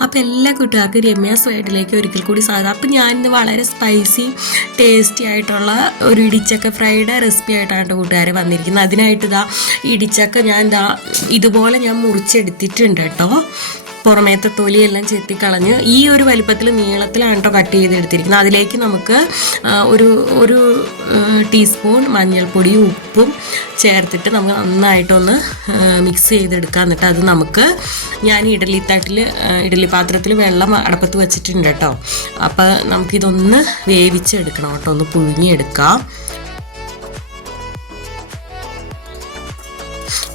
അപ്പോൾ എല്ലാ കൂട്ടുകാർക്കും രമ്യ സൈഡിലേക്ക് ഒരിക്കൽ കൂടി സ്വാഗതം. അപ്പോൾ ഞാനിന്ന് വളരെ സ്പൈസി ടേസ്റ്റി ആയിട്ടുള്ള ഒരു ഇടിച്ചക്ക ഫ്രൈഡ് റെസിപ്പി ആയിട്ടാണ് കൂട്ടുകാർ വന്നിരിക്കുന്നത്. അതിനായിട്ട് ഇതാ ഇടിച്ചക്ക ഞാൻ ഇതാ ഇതുപോലെ ഞാൻ മുറിച്ചെടുത്തിട്ടുണ്ട് കേട്ടോ പുറമേത്തെ തൊലിയെല്ലാം ചെത്തിക്കളഞ്ഞ് ഈ ഒരു വലിപ്പത്തിൽ നീളത്തിലാണ് കേട്ടോ കട്ട് ചെയ്തെടുത്തിരിക്കുന്നത്. അതിലേക്ക് നമുക്ക് ഒരു ഒരു ടീസ്പൂൺ മഞ്ഞൾപ്പൊടിയും ഉപ്പും ചേർത്തിട്ട് നമുക്ക് നന്നായിട്ടൊന്ന് മിക്സ് ചെയ്തെടുക്കാം. എന്നിട്ട് അത് നമുക്ക് ഞാൻ ഇഡലി തട്ടിൽ ഇഡലി പാത്രത്തിൽ വെള്ളം അടപ്പത്ത് വെച്ചിട്ടുണ്ട് കേട്ടോ അപ്പോൾ നമുക്കിതൊന്ന് വേവിച്ചെടുക്കണം കേട്ടോ ഒന്ന് പുഴുങ്ങിയെടുക്കാം.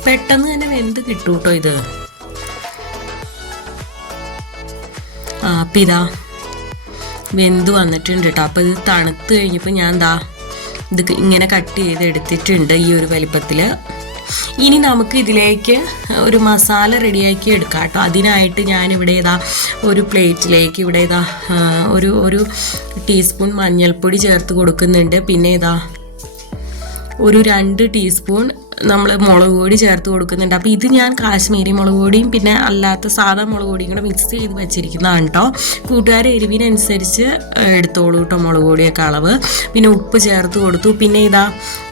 പെട്ടെന്ന് തന്നെ വെന്ത് കിട്ടും കേട്ടോ ഇത്. അപ്പം ഇതാ വെന്ത് വന്നിട്ടുണ്ട് കേട്ടോ അപ്പോൾ ഇത് തണുത്ത് കഴിഞ്ഞപ്പോൾ ഞാൻ എന്താ ഇത് ഇങ്ങനെ കട്ട് ചെയ്ത് എടുത്തിട്ടുണ്ട് ഈ ഒരു വലിപ്പത്തിൽ ഇനി നമുക്ക് ഇതിലേക്ക് ഒരു മസാല റെഡിയാക്കി എടുക്കാം കേട്ടോ. അതിനായിട്ട് ഞാനിവിടെ ഇതാ ഒരു പ്ലേറ്റിലേക്ക് ഇവിടെ ഇതാ ഒരു ഒരു ടീസ്പൂൺ മഞ്ഞൾപ്പൊടി ചേർത്ത് കൊടുക്കുന്നുണ്ട്. പിന്നെ ഇതാ ഒരു രണ്ട് ടീസ്പൂൺ നമ്മൾ മുളക് പൊടി ചേർത്ത് കൊടുക്കുന്നുണ്ട്. അപ്പോൾ ഇത് ഞാൻ കാശ്മീരി മുളക് പൊടിയും പിന്നെ അല്ലാത്ത സാധാ മുളക് പൊടിയും കൂടെ മിക്സ് ചെയ്ത് വെച്ചിരിക്കുന്നതാണ് കേട്ടോ കൂട്ടുകാർ എരിവിനനുസരിച്ച് എടുത്തോളൂ കേട്ടോ മുളക് പൊടിയൊക്കെ അളവ്. പിന്നെ ഉപ്പ് ചേർത്ത് കൊടുത്തു. പിന്നെ ഇതാ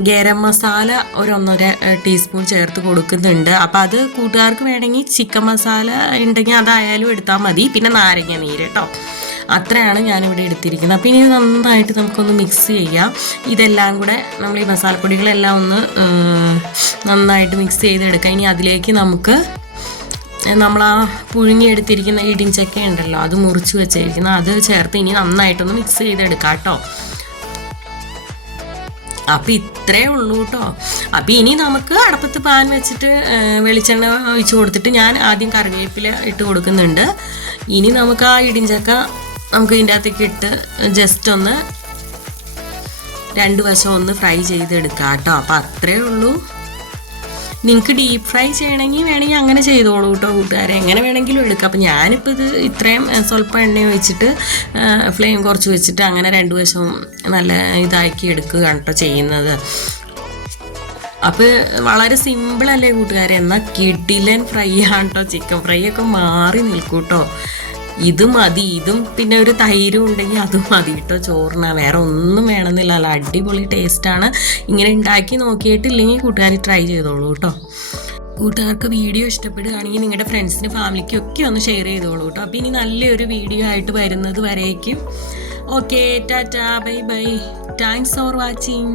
ഗരം മസാല ഒരു ഒന്നര ഏഹ്, ടീസ്പൂൺ ചേർത്ത് കൊടുക്കുന്നുണ്ട്. അപ്പോൾ അത് കൂട്ടുകാർക്ക് വേണമെങ്കിൽ ചിക്കൻ മസാല ഉണ്ടെങ്കിൽ അതായാലും എടുത്താൽ മതി. പിന്നെ നാരങ്ങ നീര് കേട്ടോ അത്രയാണ് ഞാനിവിടെ എടുത്തിരിക്കുന്നത്. അപ്പോൾ ഇനി നന്നായിട്ട് നമുക്കൊന്ന് മിക്സ് ചെയ്യാം. ഇതെല്ലാം കൂടെ നമ്മൾ ഈ മസാലപ്പൊടികളെല്ലാം ഒന്ന് നന്നായിട്ട് മിക്സ് ചെയ്തെടുക്കാം. ഇനി അതിലേക്ക് നമുക്ക് നമ്മൾ ആ പുഴുങ്ങിയെടുത്തിരിക്കുന്ന ഇടിഞ്ചക്ക ഉണ്ടല്ലോ അത് മുറിച്ച് വെച്ചിരിക്കുന്ന അത് ചേർത്ത് ഇനി നന്നായിട്ടൊന്ന് മിക്സ് ചെയ്തെടുക്കാം കേട്ടോ. അപ്പം ഇത്രേ ഉള്ളൂ കേട്ടോ. അപ്പം ഇനി നമുക്ക് അടുപ്പത്ത് പാൻ വെച്ചിട്ട് വെളിച്ചെണ്ണ ഒഴിച്ച് കൊടുത്തിട്ട് ഞാൻ ആദ്യം കറിവേപ്പില ഇട്ട് കൊടുക്കുന്നുണ്ട്. ഇനി നമുക്ക് ആ ഇടിഞ്ചക്ക നമുക്ക് ഇതിന്റെ അകത്തേക്ക് ഇട്ട് ജസ്റ്റ് ഒന്ന് രണ്ട് വശം ഒന്ന് ഫ്രൈ ചെയ്തെടുക്കാം കേട്ടോ. അപ്പം അത്രേ ഉള്ളൂ. നിങ്ങൾക്ക് ഡീപ്പ് ഫ്രൈ ചെയ്യണമെങ്കിൽ വേണമെങ്കിൽ അങ്ങനെ ചെയ്തോളൂ കേട്ടോ കൂട്ടുകാരെ. എങ്ങനെ വേണമെങ്കിലും എടുക്കാം. അപ്പം ഞാനിപ്പോൾ ഇത് ഇത്രയും സ്വല്പം എണ്ണ വെച്ചിട്ട് ഫ്ലെയിം കുറച്ച് വെച്ചിട്ട് അങ്ങനെ രണ്ട് വശവും നല്ല ഇതാക്കി എടുക്കുകയാണ് കേട്ടോ ചെയ്യുന്നത്. അപ്പോൾ വളരെ സിമ്പിളല്ലേ കൂട്ടുകാരെ? എന്നാൽ കിഡിലൻ ഫ്രൈ ആണ് കേട്ടോ. ചിക്കൻ ഫ്രൈ ഒക്കെ മാറി നിൽക്കൂട്ടോ കേട്ടോ. ഇത് മതി ഇതും പിന്നെ ഒരു തൈരും ഉണ്ടെങ്കിൽ അതും മതി കേട്ടോ ചോറിന. വേറെ ഒന്നും വേണമെന്നില്ല. അല്ല അടിപൊളി ടേസ്റ്റാണ് ഇങ്ങനെ ഉണ്ടാക്കി നോക്കിയിട്ടില്ലെങ്കിൽ കൂട്ടുകാർ ട്രൈ ചെയ്തോളൂ കേട്ടോ. കൂട്ടുകാർക്ക് വീഡിയോ ഇഷ്ടപ്പെടുകയാണെങ്കിൽ നിങ്ങളുടെ ഫ്രണ്ട്സിന് ഫാമിലിക്കും ഒക്കെ ഒന്ന് ഷെയർ ചെയ്തോളൂ കേട്ടോ. അപ്പോൾ ഇനി നല്ലൊരു വീഡിയോ ആയിട്ട് വരുന്നത് വരേക്കും. Okay tata bye bye thanks for watching